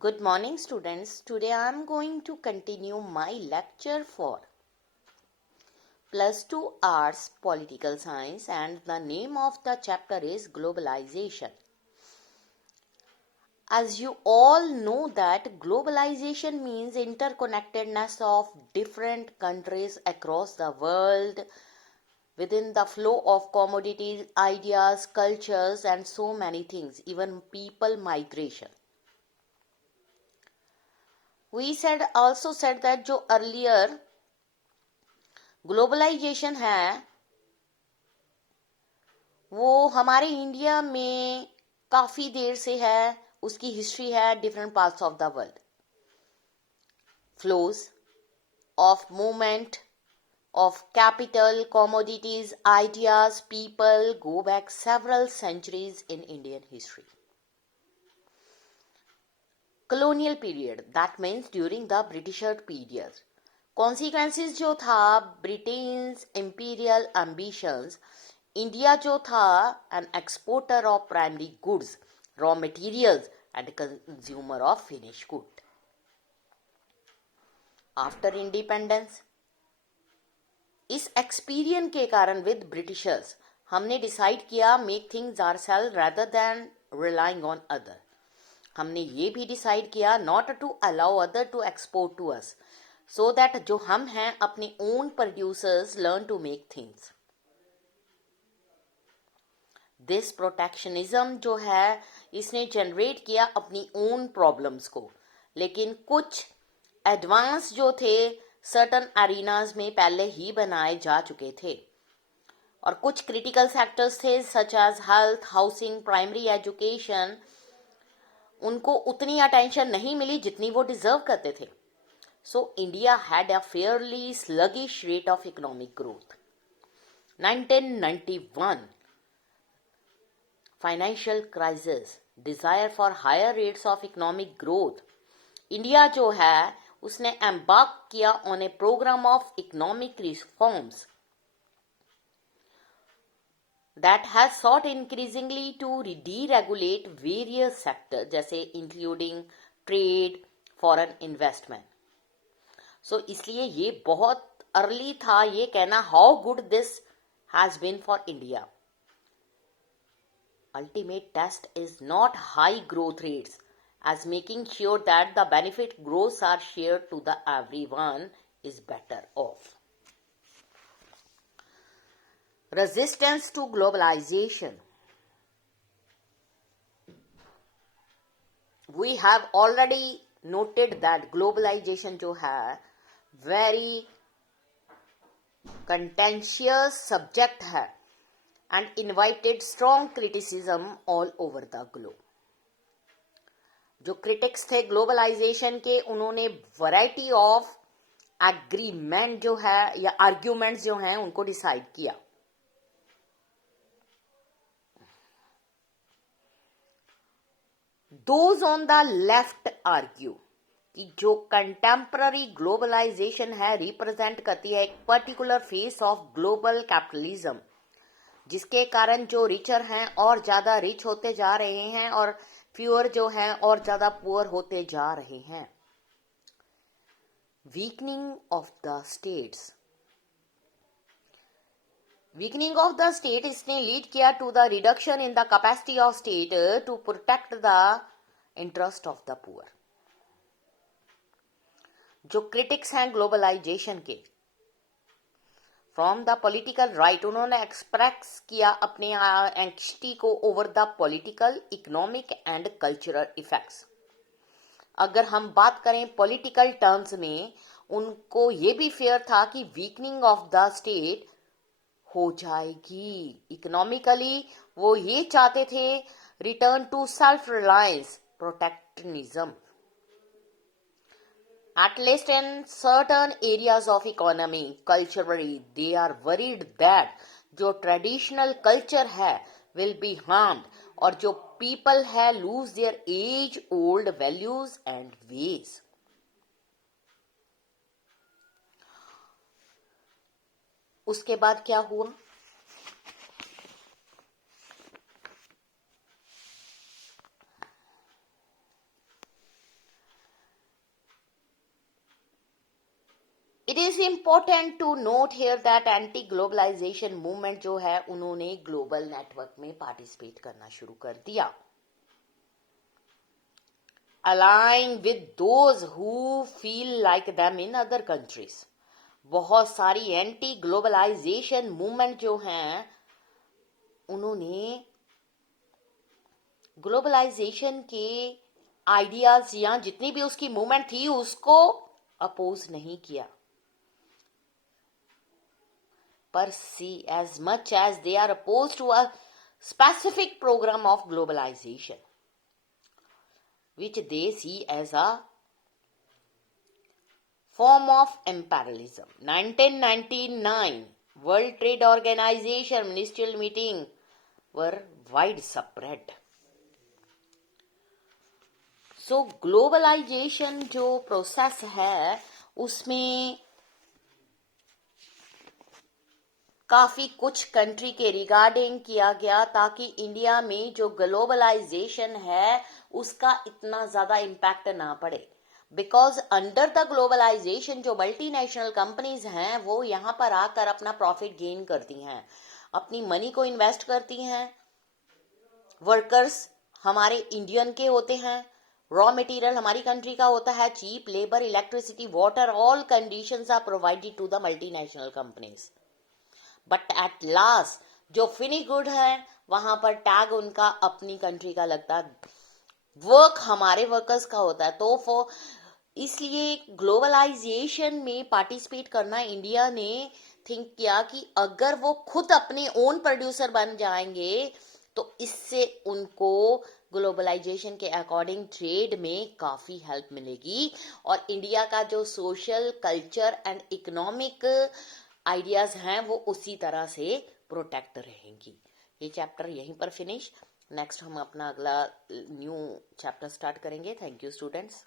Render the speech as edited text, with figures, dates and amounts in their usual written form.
Good morning, students. Today I am going to continue my lecture for Plus 2 Arts Political Science, and the name of the chapter is Globalization. As you all know that globalization means interconnectedness of different countries across the world within the flow of commodities, ideas, cultures and so many things, even people migration. We also said that जो earlier globalisation है वो हमारे India में काफ़ी देर से है, उसकी history है different parts of the world. Flows of movement of capital, commodities, ideas, people go back several centuries in Indian history. Colonial period, that means during the British period. Consequences जो था Britain's imperial ambitions, India जो था an exporter of primary goods, raw materials and consumer of finished good. After independence, इस experience के कारण with Britishers हमने decide किया make things ourself rather than relying on other. हमने ये भी डिसाइड किया not to allow other to export to us, so that जो हम हैं अपने own producers learn to make things. This protectionism जो है इसने जनरेट किया अपनी ओन प्रॉब्लम्स को, लेकिन कुछ एडवांस जो थे सर्टन एरिनाज में पहले ही बनाए जा चुके थे और कुछ क्रिटिकल सेक्टर्स थे such as health, housing, primary education, उनको उतनी अटेंशन नहीं मिली जितनी वो डिजर्व करते थे. So India had a fairly sluggish rate of economic growth. 1991 financial crisis, desire for higher rates of economic growth. India जो है उसने एम्बार्क किया on a program of economic reforms that has sought increasingly to deregulate various sector जैसे including trade, foreign investment. So इसलिए ये बहुत early था ये कहना how good this has been for India. Ultimate test is not high growth rates as making sure that the benefit growths are shared to the everyone is better off. Resistance to globalization. We have already noted that globalization जो है very contentious subject है and invited strong criticism all over the globe. जो critics थे globalisation के उन्होंने variety of agreement जो है या आर्ग्यूमेंट्स जो हैं उनको डिसाइड किया. Those on the left argue कि जो कंटेम्पररी ग्लोबलाइजेशन है रिप्रेजेंट करती है एक particular face of global capitalism जिसके कारण जो रिचर हैं और ज्यादा रिच होते जा रहे हैं और फ्यूअर जो हैं और ज्यादा पुअर होते जा रहे हैं. Weakening of the states. Weakening of the state इसने लीड किया to the reduction in the capacity of state to protect the interest of the poor. जो क्रिटिक्स हैं ग्लोबलाइजेशन के फ्रॉम द पॉलिटिकल राइट उन्होंने एक्सप्रेस किया अपने angsty को over the political, economic and cultural effects. अगर हम बात करें पॉलिटिकल टर्म्स में उनको ये भी फेयर था कि वीकनिंग ऑफ द स्टेट हो जाएगी. इकोनॉमिकली वो ये चाहते थे return to self reliance, protectionism. At least in certain areas of economy, culturally, they are worried that जो traditional culture है will be harmed और जो people है lose their age old values and ways. उसके बाद क्या हुआ? It is important to note here that anti globalization movement जो है उन्होंने ग्लोबल नेटवर्क में पार्टिसिपेट करना शुरू कर दिया, aligning with those who feel like them in other countries. बहुत सारी एंटी ग्लोबलाइजेशन मूवमेंट जो हैं उन्होंने ग्लोबलाइजेशन के आइडियाज या जितनी भी उसकी मूवमेंट थी उसको अपोज नहीं किया, पर see as much as they are oppose to a specific program of globalization which they see as a form of imperialism. 1999 World Trade Organization ministerial meeting were widespread. So globalization जो process है उसमें काफी कुछ country के regarding किया गया ताकि India में जो ग्लोबलाइजेशन है उसका इतना ज्यादा इम्पैक्ट ना पड़े, बिकॉज अंडर द ग्लोबलाइजेशन जो मल्टीनेशनल कंपनीज हैं वो यहाँ पर आकर अपना प्रॉफिट गेन करती हैं, अपनी मनी को इन्वेस्ट करती हैं, वर्कर्स हमारे इंडियन के होते हैं, रॉ मटेरियल हमारी कंट्री का होता है, cheap labour, electricity, water, all conditions are provided to the multinational companies, but at last जो फिनिश गुड है वहां पर टैग उनका अपनी कंट्री का लगता है, वर्क हमारे वर्कर्स का होता है। तो इसलिए ग्लोबलाइजेशन में पार्टिसिपेट करना इंडिया ने थिंक किया कि अगर वो खुद अपने ओन प्रोड्यूसर बन जाएंगे तो इससे उनको ग्लोबलाइजेशन के अकॉर्डिंग ट्रेड में काफी हेल्प मिलेगी और इंडिया का जो social, culture and economic ideas हैं वो उसी तरह से प्रोटेक्ट रहेंगी। ये चैप्टर यहीं पर फिनिश। नेक्स्ट हम अपना अगला न्यू चैप्टर स्टार्ट करेंगे। Thank you students.